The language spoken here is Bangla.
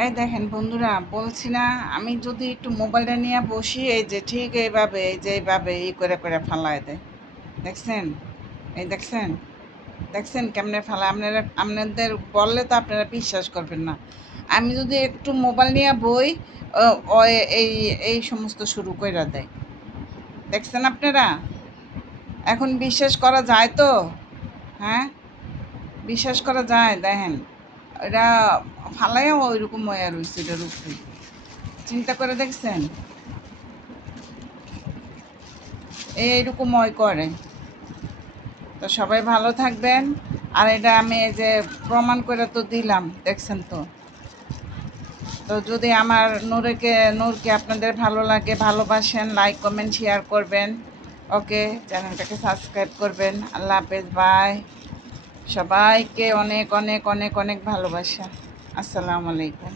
এই দেখেন বন্ধুরা, বলছি না আমি যদি একটু মোবাইলটা নিয়ে বসি, এই যে ঠিক এইভাবে, এই যে এইভাবে করে করে ফালায় দেয়। দেখছেন? এই দেখছেন? দেখছেন কেমনে ফালায়? আপনাদের বললে তো আপনারা বিশ্বাস করবেন না। আমি যদি একটু মোবাইল নিয়ে বই, ও ও এই এই সমস্ত শুরু কইরা দেয়। দেখছেন আপনারা? এখন বিশ্বাস করা যায় তো? হ্যাঁ? বিশ্বাস করা যায়? দেখেন, এটা ফালাইয়াও ওইরকম হইয়া রইছে এটার উপরে। চিন্তা করে দেখছেন? এইরকম করে। তো সবাই ভালো থাকবেন। আর এটা আমি এই যে প্রমাণ করে তো দিলাম, দেখছেন তো? তো যদি আমার নূরকে আপনাদের ভালো লাগে, ভালোবাসেন, লাইক কমেন্ট শেয়ার করবেন। ওকে, চ্যানেলটাকে সাবস্ক্রাইব করবেন। আল্লাহ হাফেজ, বাই। সবাইকে অনেক অনেক অনেক অনেক ভালোবাসা। আসসালামু আলাইকুম।